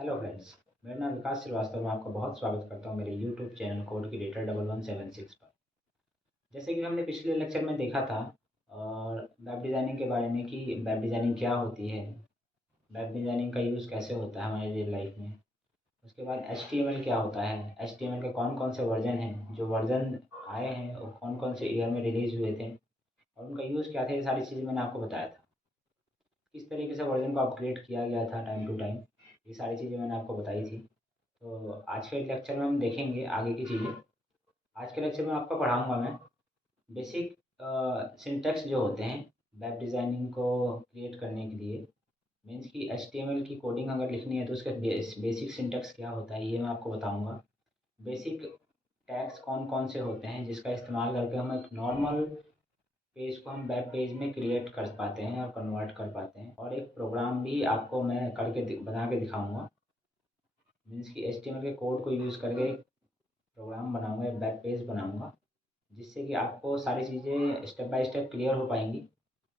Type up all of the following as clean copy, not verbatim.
Hello friends, मेरा नाम विकास श्रीवास्तव। मैं आपका बहुत स्वागत करता हूं मेरे यूट्यूब चैनल कोड क्रिएटर 1176 पर। जैसे कि हमने पिछले लेक्चर में देखा था और वेब डिज़ाइनिंग के बारे में कि वेब डिज़ाइनिंग क्या होती है, वेब डिज़ाइनिंग का यूज़ कैसे होता है हमारे रियल लाइफ में। उसके बाद HTML क्या होता है, HTML के कौन कौन से वर्जन हैं, जो वर्जन आए हैं और कौन कौन से ईयर में रिलीज़ हुए थे और उनका यूज़ क्या था, ये सारी चीज़ें मैंने आपको बताया था। किस तरीके से वर्जन को अपग्रेड किया गया था टाइम टू टाइम, ये सारी चीज़ें मैंने आपको बताई थी। तो आज के लेक्चर में हम देखेंगे आगे की चीज़ें। आज के लेक्चर में आपको पढ़ाऊँगा मैं बेसिक सिंटैक्स जो होते हैं वेब डिज़ाइनिंग को क्रिएट करने के लिए। मीन्स कि HTML की कोडिंग अगर लिखनी है तो उसका बेसिक सिंटैक्स क्या होता है, ये मैं आपको बताऊँगा। बेसिक टैग्स कौन कौन से होते हैं जिसका इस्तेमाल करके हम एक नॉर्मल पेज को हम वेब पेज में क्रिएट कर पाते हैं और कन्वर्ट कर पाते हैं। और एक प्रोग्राम भी आपको मैं करके बना के दिखाऊँगा। मीन्स कि HTML के कोड को यूज़ करके प्रोग्राम बनाऊँगा, एक वेब पेज बनाऊँगा, जिससे कि आपको सारी चीज़ें स्टेप बाय स्टेप क्लियर हो पाएंगी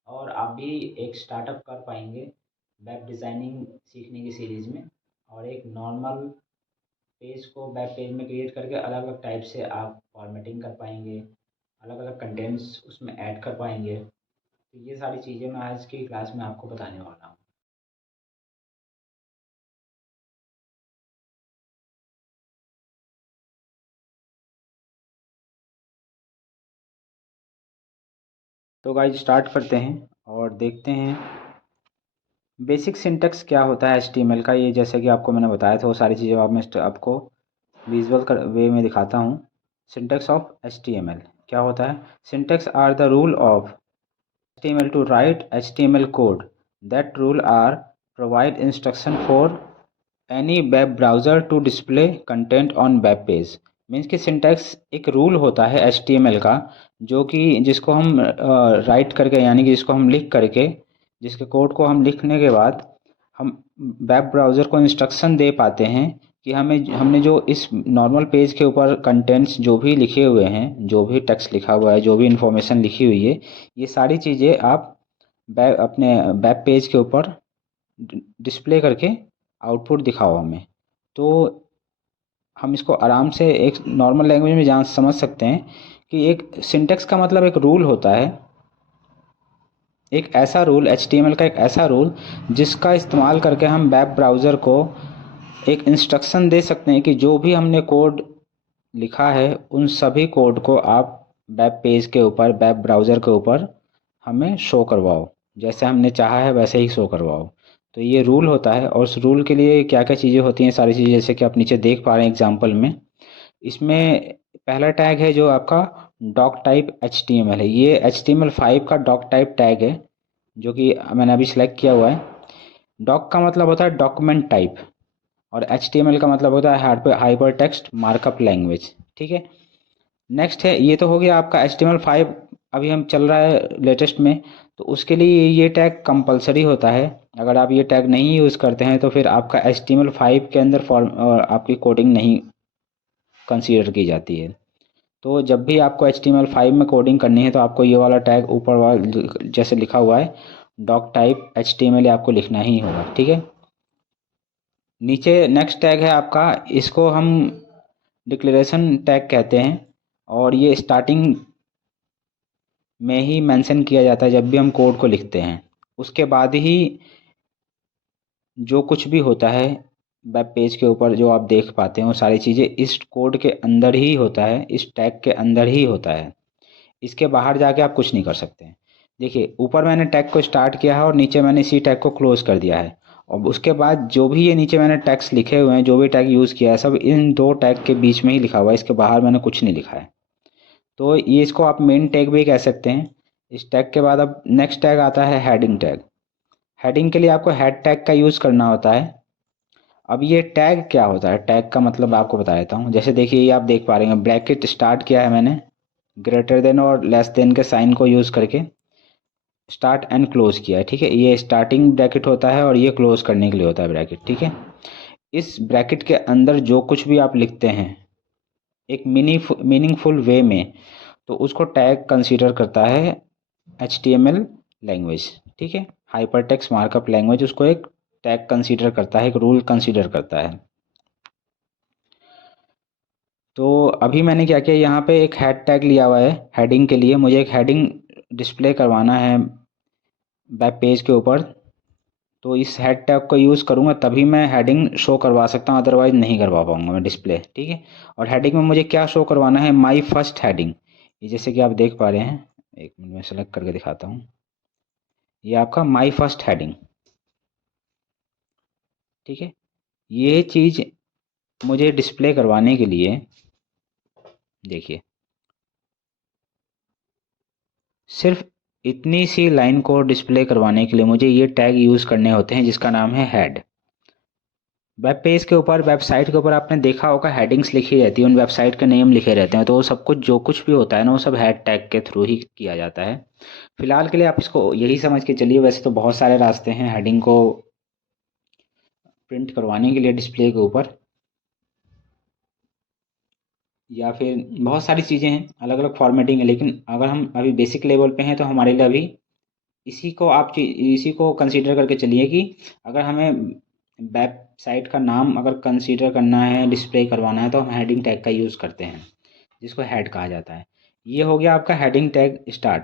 और आप भी एक स्टार्टअप कर पाएंगे वेब डिज़ाइनिंग सीखने की सीरीज़ में। और एक नॉर्मल पेज को वेब पेज में क्रिएट करके अलग अलग टाइप से आप फॉर्मेटिंग कर पाएंगे, अलग अलग कंटेंट्स उसमें ऐड कर पाएंगे। तो ये सारी चीज़ें मैं आज की क्लास में आपको बताने वाला हूँ। तो गाइस स्टार्ट करते हैं और देखते हैं बेसिक सिंटेक्स क्या होता है HTML का। ये जैसे कि आपको मैंने बताया था वो सारी चीज़ें मैं आपको विजुअल कर वे में दिखाता हूँ। सिंटेक्स ऑफ HTML क्या होता है? Syntax are the rule of HTML to write HTML code. That rule are provide instruction for any web browser to display content on web page. Means कि सिंटैक्स एक rule होता है HTML का, जो कि जिसको हम राइट करके यानी कि जिसको हम लिख करके, जिसके कोड को हम लिखने के बाद हम वेब ब्राउज़र को इंस्ट्रक्शन दे पाते हैं कि हमने जो इस नॉर्मल पेज के ऊपर कंटेंट्स जो भी लिखे हुए हैं, जो भी टेक्स्ट लिखा हुआ है, जो भी इंफॉर्मेशन लिखी हुई है, ये सारी चीज़ें आप अपने वेब पेज के ऊपर डिस्प्ले करके आउटपुट दिखाओ हमें। तो हम इसको आराम से एक नॉर्मल लैंग्वेज में जान समझ सकते हैं कि एक सिंटेक्स का मतलब एक रूल होता है, एक ऐसा रूल, HTML का एक ऐसा रूल जिसका इस्तेमाल करके हम वेब ब्राउज़र को एक इंस्ट्रक्शन दे सकते हैं कि जो भी हमने कोड लिखा है उन सभी कोड को आप वेब पेज के ऊपर, वेब ब्राउज़र के ऊपर हमें शो करवाओ, जैसे हमने चाहा है वैसे ही शो करवाओ। तो ये रूल होता है और उस रूल के लिए क्या क्या चीज़ें होती हैं, सारी चीज़ें जैसे कि आप नीचे देख पा रहे हैं एग्जाम्पल में। इसमें पहला टैग है जो आपका डॉक टाइप HTML है। ये HTML5 का डॉक टाइप टैग है जो कि मैंने अभी सिलेक्ट किया हुआ है। डॉक का मतलब होता है डॉक्यूमेंट टाइप और HTML का मतलब होता है हाइपर टेक्स्ट मार्कअप लैंग्वेज। ठीक है, नेक्स्ट है, ये तो हो गया आपका HTML5 अभी हम चल रहा है लेटेस्ट में, तो उसके लिए ये टैग कंपलसरी होता है। अगर आप ये टैग नहीं यूज़ करते हैं तो फिर आपका HTML5 के अंदर फॉर्म आपकी कोडिंग नहीं कंसीडर की जाती है। तो जब भी आपको HTML5 में कोडिंग करनी है तो आपको ये वाला टैग ऊपर वाला जैसे लिखा हुआ है डॉक टाइप HTML आपको लिखना ही होगा। ठीक है, नीचे नेक्स्ट टैग है आपका, इसको हम डिक्लेरेशन टैग कहते हैं और ये स्टार्टिंग में ही मेंशन किया जाता है जब भी हम कोड को लिखते हैं। उसके बाद ही जो कुछ भी होता है वेब पेज के ऊपर जो आप देख पाते हैं वो सारी चीज़ें इस कोड के अंदर ही होता है, इस टैग के अंदर ही होता है। इसके बाहर जाके आप कुछ नहीं कर सकते हैं। देखिए ऊपर मैंने टैग को स्टार्ट किया है और नीचे मैंने इसी टैग को क्लोज कर दिया है और उसके बाद जो भी ये नीचे मैंने टैग्स लिखे हुए हैं, जो भी टैग यूज़ किया है, सब इन दो टैग के बीच में ही लिखा हुआ है, इसके बाहर मैंने कुछ नहीं लिखा है। तो ये इसको आप मेन टैग भी कह सकते हैं। इस टैग के बाद अब नेक्स्ट टैग आता है हेडिंग टैग। हेडिंग के लिए आपको हेड टैग का यूज़ करना होता है। अब ये टैग क्या होता है, टैग का मतलब आपको बता देता हूँ। जैसे देखिए ये आप देख पा रहे हैं, ब्रैकेट स्टार्ट किया है मैंने ग्रेटर देन और लेस देन के साइन को यूज़ करके स्टार्ट एंड क्लोज किया है। ठीक है, ये स्टार्टिंग ब्रैकेट होता है और ये क्लोज करने के लिए होता है ब्रैकेट। ठीक है, इस ब्रैकेट के अंदर जो कुछ भी आप लिखते हैं एक मीनिंगफुल वे में, तो उसको टैग कंसीडर करता है HTML लैंग्वेज। ठीक है, हाइपरटेक्स्ट मार्कअप लैंग्वेज उसको एक टैग कंसीडर करता है, एक रूल कंसीडर करता है। तो अभी मैंने क्या किया, यहाँ पे एक हेड टैग लिया हुआ है हेडिंग के लिए। मुझे एक हेडिंग डिस्प्ले करवाना है वेब पेज के ऊपर, तो इस हेड टैग को यूज़ करूँगा तभी मैं हेडिंग शो करवा सकता हूँ, अदरवाइज़ नहीं करवा पाऊँगा मैं डिस्प्ले। ठीक है, और हेडिंग में मुझे क्या शो करवाना है, माई फर्स्ट हेडिंग। ये जैसे कि आप देख पा रहे हैं, एक मिनट में सेलेक्ट करके दिखाता हूँ, ये आपका माई फर्स्ट हेडिंग। ठीक है, ये चीज़ मुझे डिस्प्ले करवाने के लिए देखिए, सिर्फ इतनी सी लाइन को डिस्प्ले करवाने के लिए मुझे ये टैग यूज़ करने होते हैं जिसका नाम है हेड। वेब पेज के ऊपर, वेबसाइट के ऊपर आपने देखा होगा हेडिंग्स लिखी रहती है, उन वेबसाइट के नेम लिखे रहते हैं, तो वो सब कुछ जो कुछ भी होता है ना वो सब हेड टैग के थ्रू ही किया जाता है। फिलहाल के लिए आप इसको यही समझ के चलिए। वैसे तो बहुत सारे रास्ते हैं हेडिंग को प्रिंट करवाने के लिए डिस्प्ले के ऊपर, या फिर बहुत सारी चीज़ें हैं, अलग अलग फॉर्मेटिंग है, लेकिन अगर हम अभी बेसिक लेवल पे हैं तो हमारे लिए अभी इसी को कंसीडर करके चलिए कि अगर हमें वेबसाइट का नाम अगर कंसीडर करना है, डिस्प्ले करवाना है, तो हम हेडिंग टैग का यूज़ करते हैं जिसको हेड कहा जाता है। ये हो गया आपका हेडिंग टैग स्टार्ट,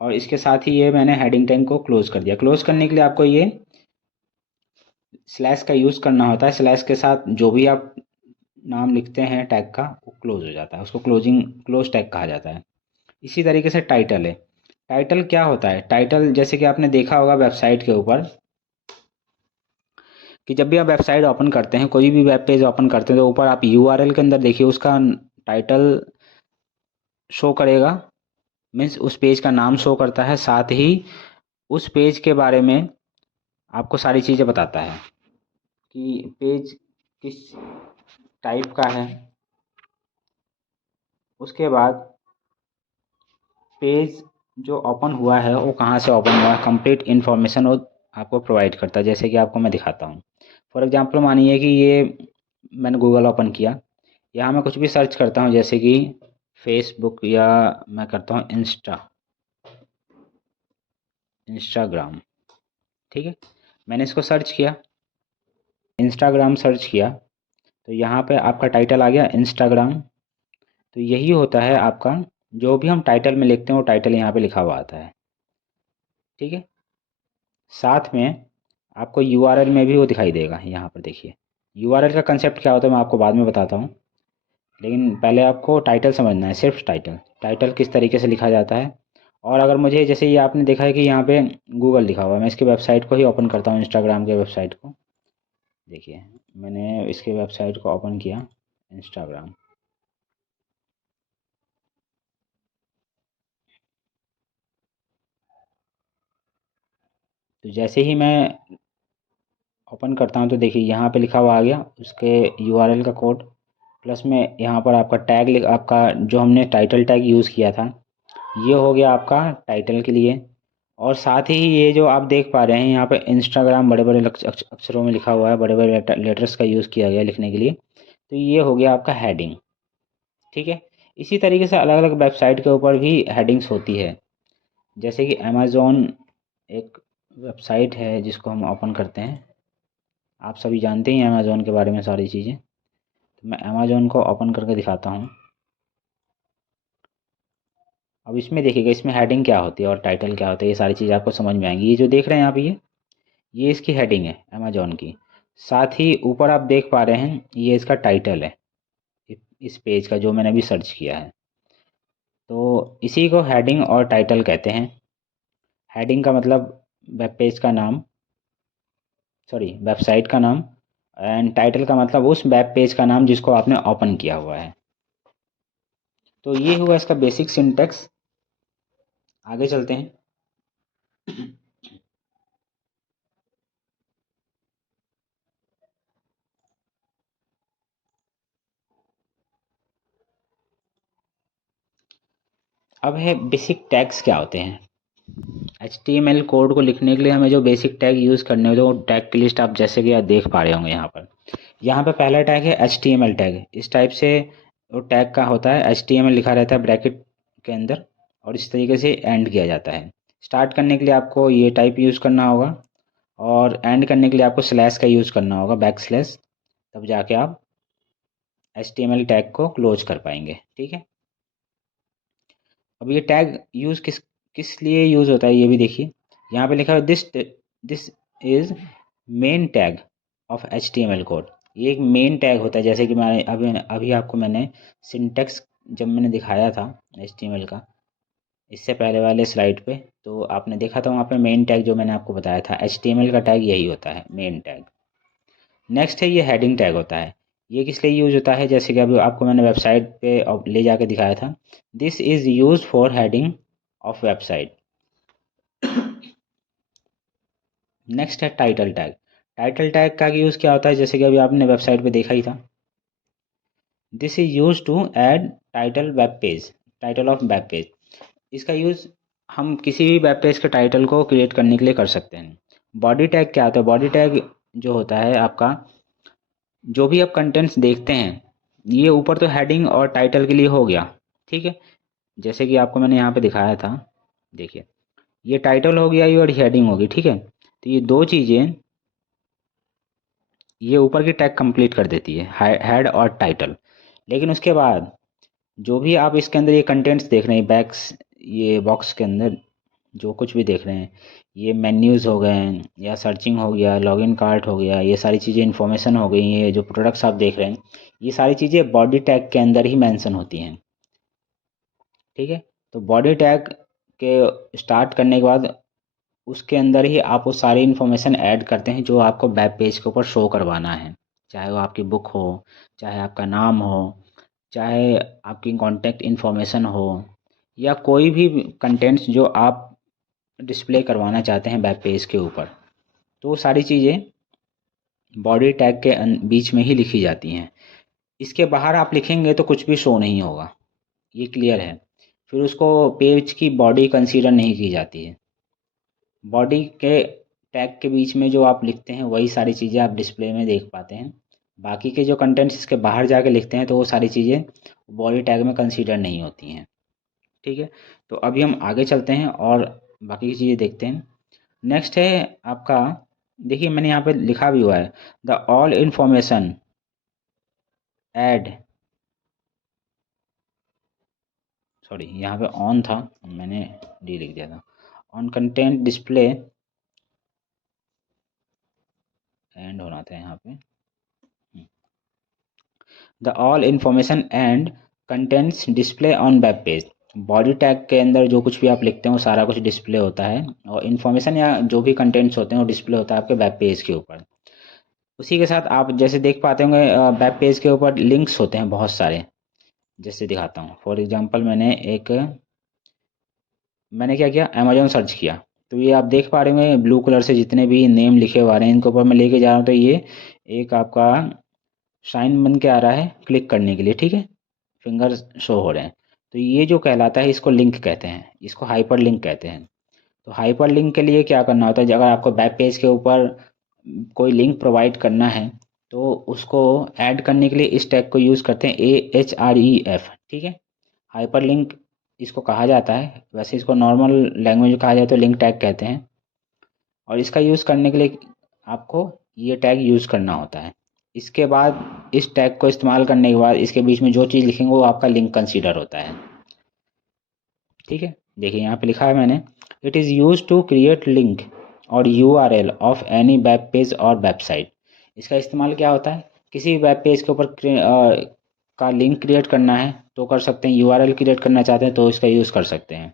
और इसके साथ ही ये मैंने हेडिंग टैग को क्लोज कर दिया। क्लोज करने के लिए आपको ये स्लैश का यूज़ करना होता है। स्लैश के साथ जो भी आप नाम लिखते हैं टैग का वो क्लोज हो जाता है, उसको क्लोज टैग कहा जाता है। इसी तरीके से टाइटल है। टाइटल क्या होता है, टाइटल जैसे कि आपने देखा होगा वेबसाइट के ऊपर कि जब भी आप वेबसाइट ओपन करते हैं, कोई भी वेब पेज ओपन करते हैं, तो ऊपर आप यूआरएल के अंदर देखिए उसका टाइटल शो करेगा, मीन्स उस पेज का नाम शो करता है, साथ ही उस पेज के बारे में आपको सारी चीज़ें बताता है कि पेज किस टाइप का है। उसके बाद पेज जो ओपन हुआ है वो कहाँ से ओपन हुआ है, कंप्लीट इन्फॉर्मेशन वो आपको प्रोवाइड करता है। जैसे कि आपको मैं दिखाता हूँ, फॉर एग्जांपल मानिए कि ये मैंने गूगल ओपन किया, यहाँ मैं कुछ भी सर्च करता हूँ, जैसे कि फेसबुक, या मैं करता हूँ इंस्टाग्राम। ठीक है, मैंने इसको सर्च किया, इंस्टाग्राम सर्च किया, तो यहाँ पे आपका टाइटल आ गया इंस्टाग्राम। तो यही होता है आपका, जो भी हम टाइटल में लिखते हैं वो टाइटल यहाँ पे लिखा हुआ आता है। ठीक है, साथ में आपको यूआरएल में भी वो दिखाई देगा। यहाँ पर देखिए, यूआरएल का कंसेप्ट क्या होता है मैं आपको बाद में बताता हूँ, लेकिन पहले आपको टाइटल समझना है। सिर्फ टाइटल, टाइटल किस तरीके से लिखा जाता है। और अगर मुझे, जैसे ये आपने देखा है कि यहाँ पे गूगल लिखा हुआ है, मैं इसकी वेबसाइट को ही ओपन करता हूँ, इंस्टाग्राम के वेबसाइट को। देखिए, मैंने इसके वेबसाइट को ओपन किया, इंस्टाग्राम। तो जैसे ही मैं ओपन करता हूँ तो देखिए यहाँ पे लिखा हुआ आ गया उसके यूआरएल का कोड, प्लस में यहाँ पर आपका टैग, आपका जो हमने टाइटल टैग यूज़ किया था, ये हो गया आपका टाइटल के लिए। और साथ ही ये जो आप देख पा रहे हैं यहाँ पे इंस्टाग्राम बड़े बड़े अक्षरों में लिखा हुआ है, बड़े बड़े लेटर्स का यूज़ किया गया लिखने के लिए, तो ये हो गया आपका हेडिंग। ठीक है, इसी तरीके से अलग अलग वेबसाइट के ऊपर भी हेडिंग्स होती है। जैसे कि अमेज़ॉन एक वेबसाइट है जिसको हम ओपन करते हैं, आप सभी जानते ही हैं अमेज़ॉन के बारे में सारी चीज़ें। तो मैं अमेज़ॉन को ओपन करके दिखाता हूँ। अब इसमें देखिएगा, इसमें हेडिंग क्या होती है और टाइटल क्या होता है, ये सारी चीज़ आपको समझ में आएंगी। ये जो देख रहे हैं आप, ये इसकी हेडिंग है अमेज़ॉन की। साथ ही ऊपर आप देख पा रहे हैं ये इसका टाइटल है इस पेज का, जो मैंने अभी सर्च किया है। तो इसी को हेडिंग और टाइटल कहते हैं। हेडिंग का मतलब वेब पेज का नाम, सॉरी वेबसाइट का नाम, एंड टाइटल का मतलब उस वेब पेज का नाम जिसको आपने ओपन किया हुआ है। तो ये हुआ इसका बेसिक सिंटेक्स। आगे चलते हैं। अब है बेसिक टैग्स क्या होते हैं। HTML कोड को लिखने के लिए हमें जो बेसिक टैग यूज़ करने होते हैं, वो टैग की लिस्ट आप जैसे कि आप देख पा रहे होंगे यहाँ पर। यहाँ पे पहला टैग है HTML टैग। इस टाइप से वो टैग का होता है, HTML लिखा रहता है ब्रैकेट के अंदर, और इस तरीके से एंड किया जाता है। स्टार्ट करने के लिए आपको ये टाइप यूज़ करना होगा, और एंड करने के लिए आपको स्लैश का यूज़ करना होगा, बैकस्लैश, तब जाके आप HTML टैग को क्लोज कर पाएंगे। ठीक है, अब ये टैग यूज़ किस किस लिए यूज़ होता है ये भी देखिए। यहाँ पे लिखा है this is main tag of HTML code. ये एक मेन टैग होता है, जैसे कि मैं अभी आपको मैंने सिंटेक्स जब मैंने दिखाया था HTML का, इससे पहले वाले स्लाइड पे, तो आपने देखा था वहाँ पे मेन टैग जो मैंने आपको बताया था, HTML का टैग यही होता है, मेन टैग। नेक्स्ट है ये हेडिंग टैग होता है। ये किस लिए यूज होता है, जैसे कि अभी आपको मैंने वेबसाइट पे ले जाके दिखाया था, this is use for heading of website. Next है टाइटल टैग। टाइटल टैग का यूज क्या होता है, जैसे कि अभी आपने वेबसाइट पे देखा ही था, this is use to add title web page, title of web page. इसका यूज हम किसी भी वेब पेज के टाइटल को क्रिएट करने के लिए कर सकते हैं। बॉडी टैग क्या होता है, बॉडी टैग जो होता है आपका, जो भी आप कंटेंट्स देखते हैं, ये ऊपर तो हेडिंग और टाइटल के लिए हो गया, ठीक है, जैसे कि आपको मैंने यहाँ पे दिखाया था, देखिए ये टाइटल हो गया, ये और हेडिंग होगी, ठीक है। तो ये दो चीज़ें ये ऊपर की टैग कंप्लीट कर देती है, हेड और टाइटल। लेकिन उसके बाद जो भी आप इसके अंदर ये कंटेंट्स देख रहे हैं, बैक्स ये बॉक्स के अंदर जो कुछ भी देख रहे हैं, ये मेन्यूज़ हो गए हैं या सर्चिंग हो गया, लॉगिन कार्ट हो गया, ये सारी चीज़ें इन्फॉर्मेशन हो गई, ये जो प्रोडक्ट्स आप देख रहे हैं, ये सारी चीज़ें बॉडी टैग के अंदर ही मेंशन होती हैं। ठीक है, तो बॉडी टैग के स्टार्ट करने के बाद उसके अंदर ही आप वो सारी इन्फॉर्मेशन ऐड करते हैं जो आपको वेब पेज के ऊपर शो करवाना है, चाहे वो आपकी बुक हो, चाहे आपका नाम हो, चाहे आपकी कॉन्टैक्ट इन्फॉर्मेशन हो, या कोई भी कंटेंट्स जो आप डिस्प्ले करवाना चाहते हैं वेब पेज के ऊपर, तो वो सारी चीज़ें बॉडी टैग के बीच में ही लिखी जाती हैं। इसके बाहर आप लिखेंगे तो कुछ भी शो नहीं होगा, ये क्लियर है। फिर उसको पेज की बॉडी कंसीडर नहीं की जाती है। बॉडी के टैग के बीच में जो आप लिखते हैं वही सारी चीज़ें आप डिस्प्ले में देख पाते हैं। बाकी के जो कंटेंट्स इसके बाहर जाके लिखते हैं तो वो सारी चीज़ें बॉडी टैग में कंसीडर नहीं होती हैं। ठीक है, तो अभी हम आगे चलते हैं और बाकी की चीज़ें देखते हैं। नेक्स्ट है आपका, देखिए मैंने यहाँ पे लिखा भी हुआ है, the all information add, sorry यहाँ पे ऑन था, मैंने डी लिख दिया था, ऑन कंटेंट डिस्प्ले, एंड होना था यहाँ पे, the all information and contents display on web page. Body tag के अंदर जो कुछ भी आप लिखते हैं वो सारा कुछ डिस्प्ले होता है, और इन्फॉर्मेशन या जो भी कंटेंट्स होते हैं वो डिस्प्ले होता है आपके वेब पेज के ऊपर। उसी के साथ आप जैसे देख पाते होंगे वेब पेज के ऊपर लिंक्स होते हैं बहुत सारे, जैसे दिखाता हूँ। फॉर एग्जांपल मैंने क्या किया, अमेजोन सर्च किया, तो ये आप देख पा रहे होंगे ब्लू कलर से जितने भी नेम लिखे हुए आ रहे हैं, इनके ऊपर मैं लेके जा रहा हूँ, तो ये एक आपका साइन बन के आ रहा है क्लिक करने के लिए, ठीक है, फिंगर शो हो रहे हैं, तो ये जो कहलाता है इसको लिंक कहते हैं, इसको हाइपर लिंक कहते हैं। तो हाइपर लिंक के लिए क्या करना होता है, अगर आपको वेब पेज के ऊपर कोई लिंक प्रोवाइड करना है तो उसको ऐड करने के लिए इस टैग को यूज़ करते हैं, AHREF, ठीक है, हाइपर लिंक इसको कहा जाता है। वैसे इसको नॉर्मल लैंग्वेज में कहा जाए तो लिंक टैग कहते हैं, और इसका यूज़ करने के लिए आपको ये टैग यूज़ करना होता है। इसके बाद इस टैग को इस्तेमाल करने के बाद इसके बीच में जो चीज़ लिखेंगे वो आपका लिंक कंसीडर होता है। ठीक है, देखिए यहाँ पे लिखा है मैंने, it is use to create link और URL of any web page और वेबसाइट। इसका इस्तेमाल क्या होता है, किसी वेब पेज के ऊपर का लिंक क्रिएट करना है तो कर सकते हैं, URL क्रिएट करना चाहते हैं तो इसका यूज़ कर सकते हैं।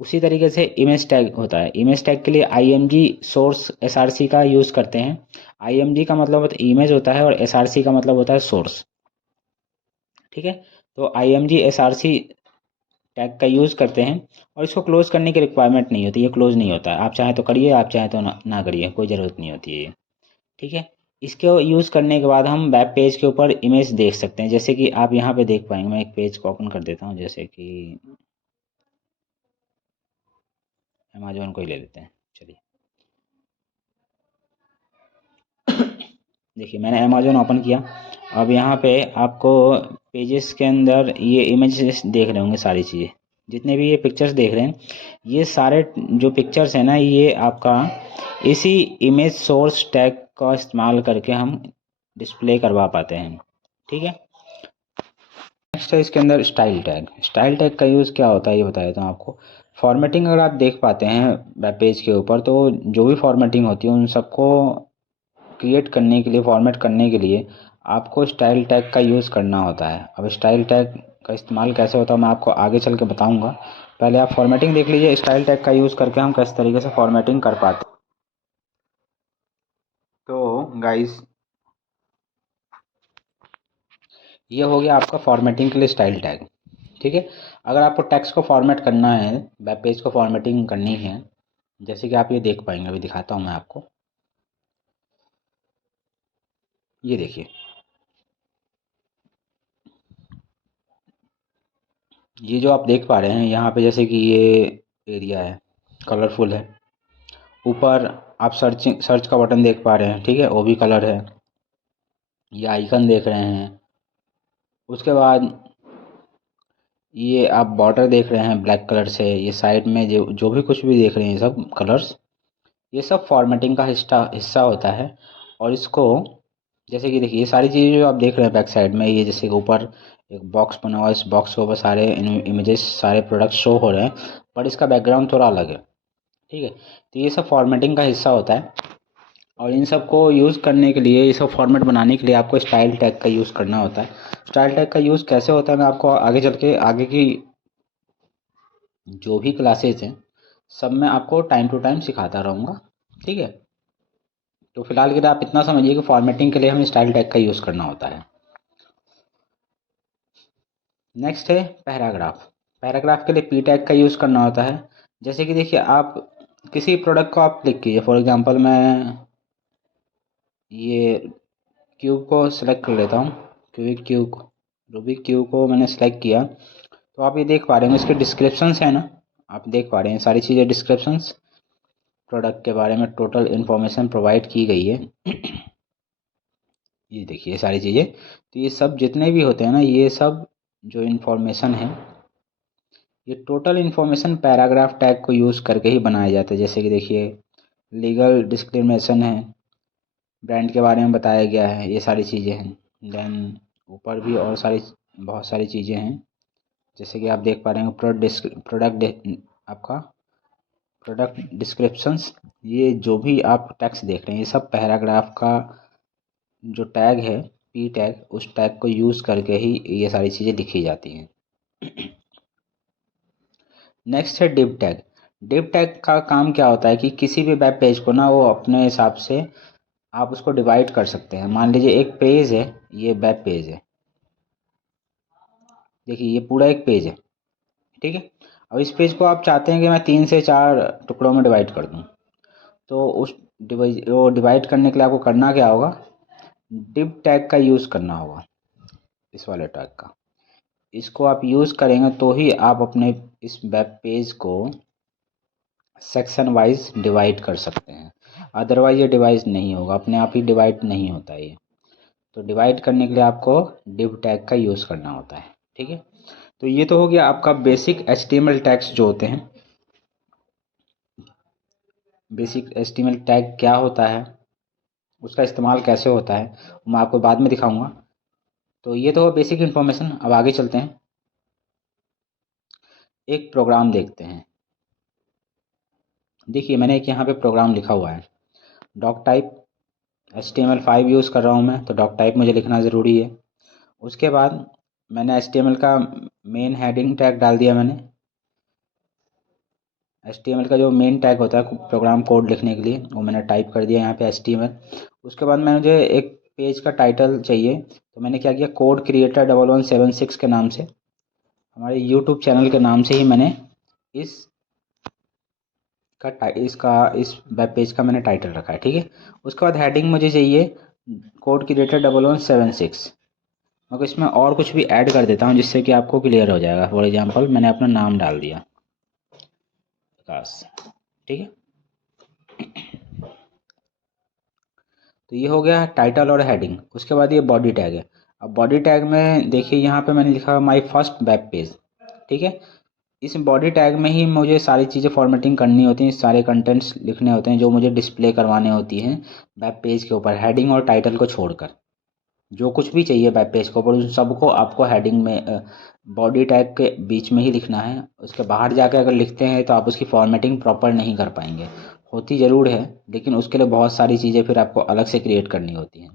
उसी तरीके से इमेज टैग होता है, इमेज टैग के लिए IMG सोर्स SRC का यूज़ करते हैं। IMG का मतलब होता है इमेज होता है और SRC का मतलब होता है सोर्स। ठीक है, तो IMG SRC टैग का यूज़ करते हैं, और इसको क्लोज करने की रिक्वायरमेंट नहीं होती, ये क्लोज नहीं होता है, आप चाहें तो करिए, आप चाहें तो ना करिए, कोई ज़रूरत नहीं होती है ये। ठीक है, इसको यूज़ करने के बाद हम वेब पेज के ऊपर इमेज देख सकते हैं, जैसे कि आप यहाँ पे देख पाएंगे। मैं एक पेज को ओपन कर देता हूँ, जैसे कि अमेजोन को ही ले लेते हैं, चलिए। देखिए मैंने अमेजोन ओपन किया, अब यहाँ पे आपको पेजेस के अंदर ये इमेजेस देख रहे होंगे, सारी चीज़ें जितने भी ये पिक्चर्स देख रहे हैं, ये सारे जो पिक्चर्स हैं ना, ये आपका इसी इमेज सोर्स टैग का इस्तेमाल करके हम डिस्प्ले करवा पाते हैं। ठीक है, नेक्स्ट है इसके अंदर स्टाइल टैग। स्टाइल टैग का यूज़ क्या होता है ये बता देता हूँ आपको। फॉर्मेटिंग अगर आप देख पाते हैं वेब पेज के ऊपर, तो जो भी फॉर्मेटिंग होती है उन सबको क्रिएट करने के लिए, फॉर्मेट करने के लिए आपको स्टाइल टैग का यूज़ करना होता है। अब स्टाइल टैग का इस्तेमाल कैसे होता है मैं आपको आगे चल के बताऊंगा। पहले आप फॉर्मेटिंग देख लीजिए, स्टाइल टैग का यूज़ करके हम किस तरीके से फॉर्मेटिंग कर पाते हैं। तो गाइस, ये हो गया आपका फॉर्मेटिंग के लिए स्टाइल टैग। ठीक है, अगर आपको टेक्स्ट को फॉर्मेट करना है, वेब पेज को फॉर्मेटिंग करनी है, जैसे कि आप ये देख पाएंगे, अभी दिखाता हूँ मैं आपको। ये देखिए, ये जो आप देख पा रहे हैं यहाँ पे, जैसे कि ये एरिया है, कलरफुल है। ऊपर आप सर्च का बटन देख पा रहे हैं, ठीक है, वो भी कलर है। ये आइकन देख रहे हैं। उसके बाद ये आप बॉर्डर देख रहे हैं ब्लैक कलर से। ये साइड में जो जो भी कुछ भी देख रहे हैं सब कलर्स, ये सब फॉर्मेटिंग का हिस्सा होता है। और इसको, जैसे कि देखिए, ये सारी चीज़ें जो आप देख रहे हैं बैक साइड में, ये जैसे कि ऊपर एक बॉक्स बना हुआ है, इस बॉक्स के ऊपर सारे इमेजेस, सारे प्रोडक्ट्स शो हो रहे हैं, पर इसका बैकग्राउंड थोड़ा अलग है। ठीक है, तो ये सब फॉर्मेटिंग का हिस्सा होता है। और इन सब को यूज़ करने के लिए, ये सब फॉर्मेट बनाने के लिए आपको स्टाइल टैग का यूज़ करना होता है। स्टाइल टैग का यूज़ कैसे होता है मैं आपको आगे चल के, आगे की जो भी क्लासेज हैं सब मैं आपको टाइम टू टाइम सिखाता रहूँगा। ठीक है, तो फिलहाल के लिए आप इतना समझिए कि फॉर्मेटिंग के लिए हमें स्टाइल टैग का यूज़ करना होता है। नेक्स्ट है पैराग्राफ। पैराग्राफ के लिए पी टैग का यूज़ करना होता है। जैसे कि देखिए, आप किसी प्रोडक्ट को आप क्लिक कीजिए, फॉर एग्जांपल मैं ये क्यूब को सिलेक्ट कर लेता हूँ। रूबिक क्यूब को मैंने सेलेक्ट किया, तो आप ये देख पा रहे हैं इसके डिस्क्रिप्शंस है ना, आप देख पा रहे हैं सारी चीज़ें, डिस्क्रिप्शंस, प्रोडक्ट के बारे में टोटल इन्फॉर्मेशन प्रोवाइड की गई है। ये देखिए सारी चीज़ें, तो ये सब जितने भी होते हैं ना, ये सब जो इन्फॉर्मेशन है, ये टोटल इन्फॉर्मेशन पैराग्राफ टैग को यूज़ करके ही बनाया जाता है। जैसे कि देखिए, लीगल डिस्क्रिमिनेशन है, ब्रांड के बारे में बताया गया है, ये सारी चीज़ें हैं। देन ऊपर भी और बहुत सारी चीज़ें हैं, जैसे कि आप देख पा रहे हैं आपका प्रोडक्ट डिस्क्रिप्शंस। ये जो भी आप टेक्स्ट देख रहे हैं, ये सब पैराग्राफ का जो टैग है, पी टैग, उस टैग को यूज़ करके ही ये सारी चीज़ें लिखी जाती हैं। नेक्स्ट है डिव टैग। डिव टैग का काम क्या होता है कि किसी भी वेब पेज को ना, वो अपने हिसाब से आप उसको डिवाइड कर सकते हैं। मान लीजिए एक पेज है, ये वेब पेज है, देखिए ये पूरा एक पेज है। ठीक है, अब इस पेज को आप चाहते हैं कि मैं 3 से 4 टुकड़ों में डिवाइड कर दूं, तो वो डिवाइड करने के लिए आपको करना क्या होगा, डिव टैग का यूज़ करना होगा, इस वाले टैग का। इसको आप यूज़ करेंगे तो ही आप अपने इस वेब पेज को सेक्शन वाइज डिवाइड कर सकते हैं। अदरवाइज ये डिवाइड नहीं होगा, अपने आप ही डिवाइड नहीं होता ये। तो डिवाइड करने के लिए आपको डिव टैग का यूज़ करना होता है। ठीक है, तो ये तो हो गया आपका बेसिक HTML टैग्स जो होते हैं। बेसिक HTML टैग क्या होता है, उसका इस्तेमाल कैसे होता है, मैं आपको बाद में दिखाऊंगा। तो ये तो बेसिक इन्फॉर्मेशन। अब आगे चलते हैं, एक प्रोग्राम देखते हैं। देखिए, मैंने एक यहाँ पे प्रोग्राम लिखा हुआ है, डॉक टाइप HTML5 यूज़ कर रहा हूँ मैं, तो डॉक टाइप मुझे लिखना ज़रूरी है। उसके बाद मैंने HTML का मेन हेडिंग टैग डाल दिया मैंने। HTML का जो मेन टैग होता है प्रोग्राम कोड लिखने के लिए, वो मैंने टाइप कर दिया यहाँ पे HTML। उसके बाद मुझे एक पेज का टाइटल चाहिए, तो मैंने क्या किया, कोड क्रिएटर 1176 के नाम से, हमारे यूट्यूब चैनल के नाम से ही मैंने इस इस वेब पेज का मैंने टाइटल रखा है। ठीक है, उसके बाद हेडिंग मुझे चाहिए कोड क्रिएटर 1176। मैं इसमें और कुछ भी ऐड कर देता हूँ जिससे कि आपको क्लियर हो जाएगा। फॉर एग्जांपल मैंने अपना नाम डाल दिया, विकास। ठीक है, तो ये हो गया टाइटल और हेडिंग। उसके बाद ये बॉडी टैग है। अब बॉडी टैग में देखिए, यहाँ पे मैंने लिखा माय फर्स्ट वेब पेज। ठीक है, इस बॉडी टैग में ही मुझे सारी चीज़ें फॉर्मेटिंग करनी होती हैं, सारे कंटेंट्स लिखने होते हैं जो मुझे डिस्प्ले करवाने होती हैं वेब पेज के ऊपर, हेडिंग और टाइटल को छोड़कर। जो कुछ भी चाहिए वेब पेज के ऊपर उन सबको आपको हेडिंग में बॉडी टैग के बीच में ही लिखना है। उसके बाहर जाकर अगर लिखते हैं तो आप उसकी फॉर्मेटिंग प्रॉपर नहीं कर पाएंगे। होती ज़रूर है, लेकिन उसके लिए बहुत सारी चीज़ें फिर आपको अलग से क्रिएट करनी होती हैं।